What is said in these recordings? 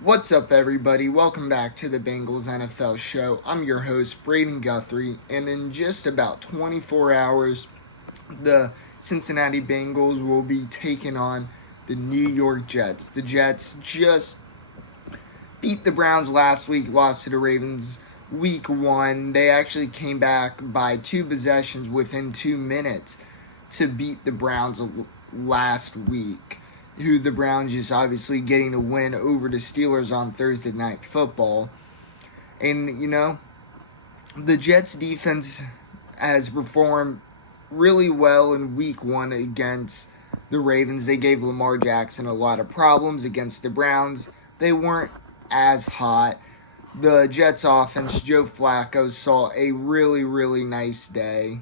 What's up, everybody? Welcome back to the Bengals NFL show. I'm your host, Braden Guthrie, and in just about 24 hours, the Cincinnati Bengals will be taking on the New York Jets. The Jets just beat the Browns last week, lost to the Ravens week 1. They actually came back by 2 possessions within 2 minutes to beat the Browns last week, who the Browns just obviously getting a win over the Steelers on Thursday Night Football. And, the Jets defense has performed really well in week 1 against the Ravens. They gave Lamar Jackson a lot of problems against the Browns. They weren't as hot. The Jets offense, Joe Flacco, saw a really nice day.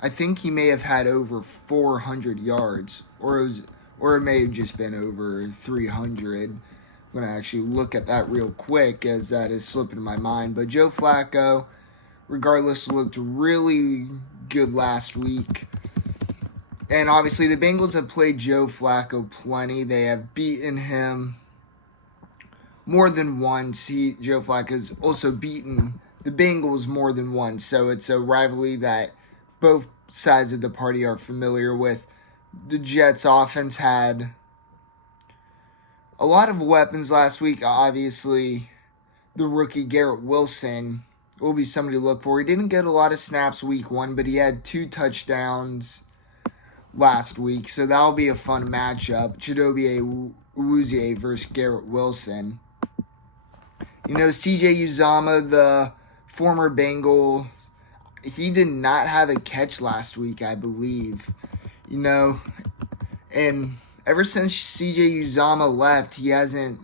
I think he may have had over 400 yards, or it may have just been over 300. I'm going to actually look at that real quick as that is slipping my mind. But Joe Flacco, regardless, looked really good last week. And obviously the Bengals have played Joe Flacco plenty. They have beaten him more than once. Joe Flacco's also beaten the Bengals more than once. So it's a rivalry that both sides of the party are familiar with. The Jets offense had a lot of weapons last week. Obviously, the rookie Garrett Wilson will be somebody to look for. He didn't get a lot of snaps week 1, but he had 2 touchdowns last week, so that'll be a fun matchup. Chidobe Awuzie versus Garrett Wilson. CJ Uzomah, the former Bengal, he did not have a catch last week, I believe. And ever since CJ Uzomah left, he hasn't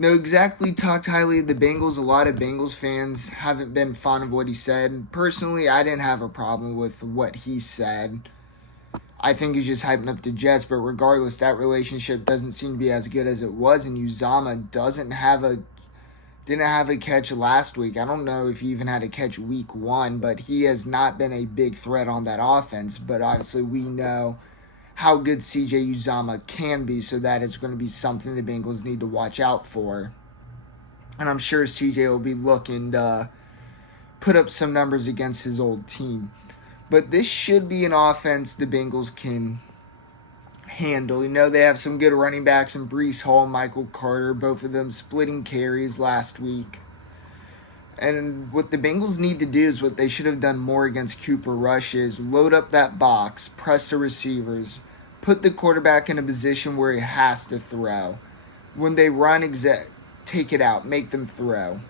exactly talked highly of the Bengals. A lot of Bengals fans haven't been fond of what he said. Personally, I didn't have a problem with what he said. I think he's just hyping up the Jets, but regardless, that relationship doesn't seem to be as good as it was, and Uzomah didn't have a catch last week. I don't know if he even had a catch week 1, but he has not been a big threat on that offense. But obviously we know how good CJ Uzomah can be, so that is going to be something the Bengals need to watch out for. And I'm sure CJ will be looking to put up some numbers against his old team. But this should be an offense the Bengals can handle. They have some good running backs in Breece Hall and Michael Carter, both of them splitting carries last week. And what the Bengals need to do is what they should have done more against Cooper Rush is load up that box, press the receivers, put the quarterback in a position where he has to throw. When they run, take it out, make them throw.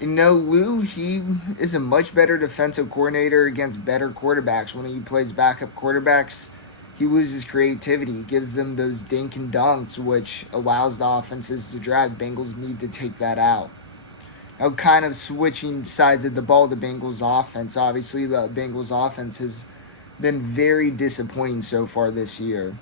Lou, he is a much better defensive coordinator against better quarterbacks. When he plays backup quarterbacks, he loses creativity. He gives them those dink and dunks, which allows the offenses to drive. Bengals need to take that out. Now, kind of switching sides of the ball, the Bengals offense. Obviously, the Bengals offense has been very disappointing so far this year.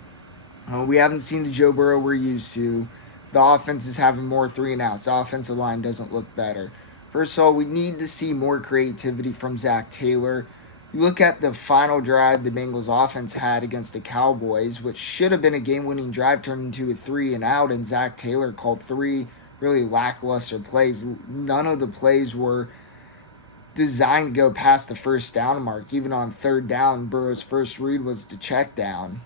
We haven't seen the Joe Burrow we're used to. The offense is having more 3-and-outs. The offensive line doesn't look better. First of all, we need to see more creativity from Zach Taylor. You look at the final drive the Bengals offense had against the Cowboys, which should have been a game-winning drive, turned into a 3-and-out, and Zach Taylor called 3 really lackluster plays. None of the plays were designed to go past the first down mark. Even on 3rd down, Burrow's first read was to check down.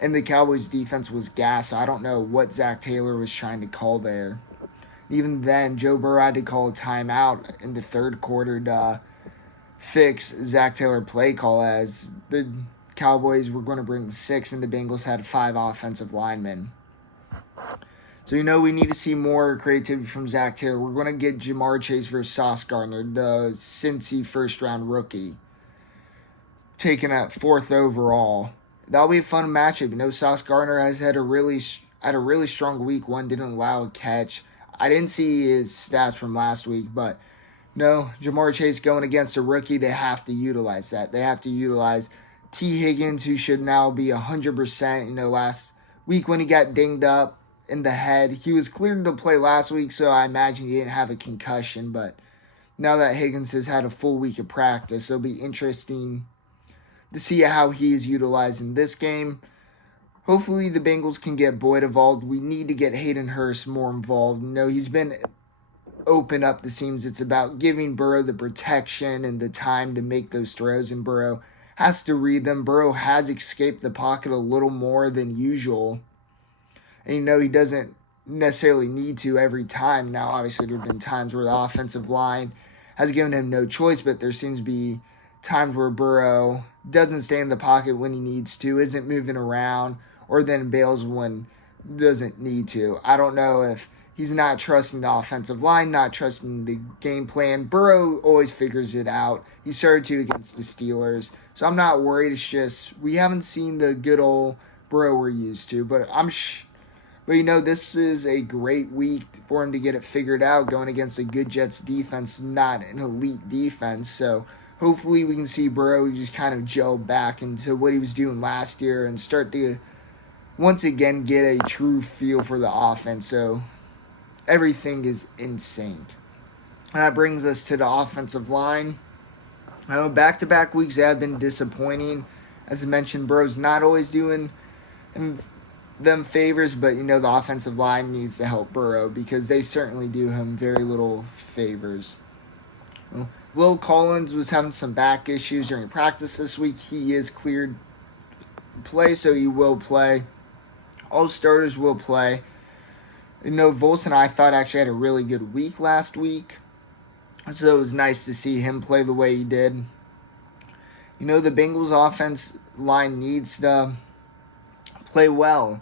And the Cowboys defense was gassed, so I don't know what Zach Taylor was trying to call there. Even then, Joe Burrow had to call a timeout in the 3rd quarter to fix Zach Taylor play call, as the Cowboys were going to bring 6 and the Bengals had 5 offensive linemen. So we need to see more creativity from Zach Taylor. We're going to get Jamar Chase versus Sauce Gardner, the Cincy first-round rookie, taken at 4th overall. That'll be a fun matchup. Sauce Gardner has had a really strong week 1, didn't allow a catch. I didn't see his stats from last week, but no, Jamar Chase going against a rookie, they have to utilize that. They have to utilize T. Higgins, who should now be 100%. Last week when he got dinged up in the head, he was cleared to play last week, so I imagine he didn't have a concussion. But now that Higgins has had a full week of practice, it'll be interesting to see how he is utilized in this game. hopefully the Bengals can get Boyd involved. We need to get Hayden Hurst more involved. He's been open up the seams. It's about giving Burrow the protection and the time to make those throws, and Burrow has to read them. Burrow has escaped the pocket a little more than usual, and he doesn't necessarily need to every time. Now, obviously, there have been times where the offensive line has given him no choice, but there seems to be times where Burrow doesn't stay in the pocket when he needs to, isn't moving around, or then bails when doesn't need to. I don't know if he's not trusting the offensive line, not trusting the game plan. Burrow always figures it out. He started to against the Steelers, so I'm not worried. It's just we haven't seen the good old Burrow we're used to, but this is a great week for him to get it figured out going against a good Jets defense, not an elite defense. So hopefully we can see Burrow just kind of gel back into what he was doing last year and start to once again get a true feel for the offense. So everything is in sync. And that brings us to the offensive line. Back-to-back weeks have been disappointing. As I mentioned, Burrow's not always doing them favors, but the offensive line needs to help Burrow because they certainly do him very little favors. Will Collins was having some back issues during practice this week. He is cleared to play, so he will play. All starters will play. Volson, I thought, actually had a really good week last week, so it was nice to see him play the way he did. The Bengals offense line needs to play well.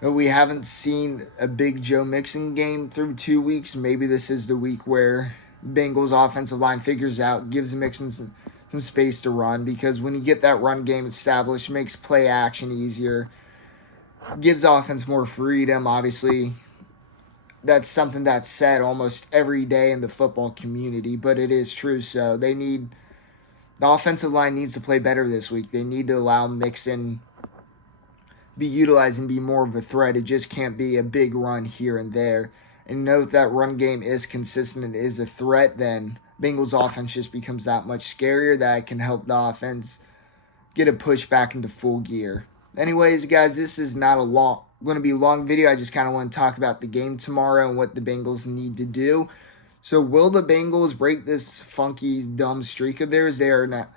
We haven't seen a big Joe Mixon game through 2 weeks. Maybe this is the week where Bengals offensive line figures out, gives Mixon some space to run, because when you get that run game established, makes play action easier, gives offense more freedom. Obviously, that's something that's said almost every day in the football community, but it is true. So the offensive line needs to play better this week. They need to allow Mixon be utilized and be more of a threat. It just can't be a big run here and there. And if that run game is consistent and is a threat, then Bengals offense just becomes that much scarier. That can help the offense get a push back into full gear. Anyways, guys, this is not going to be a long video. I just kind of want to talk about the game tomorrow and what the Bengals need to do. So will the Bengals break this funky, dumb streak of theirs? They are not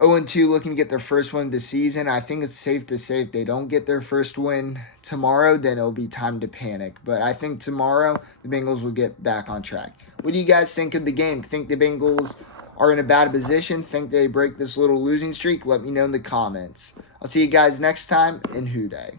0-2, looking to get their first win of the season. I think it's safe to say if they don't get their first win tomorrow, then it'll be time to panic. But I think tomorrow the Bengals will get back on track. What do you guys think of the game? Think the Bengals are in a bad position? Think they break this little losing streak? Let me know in the comments. I'll see you guys next time in Who Day.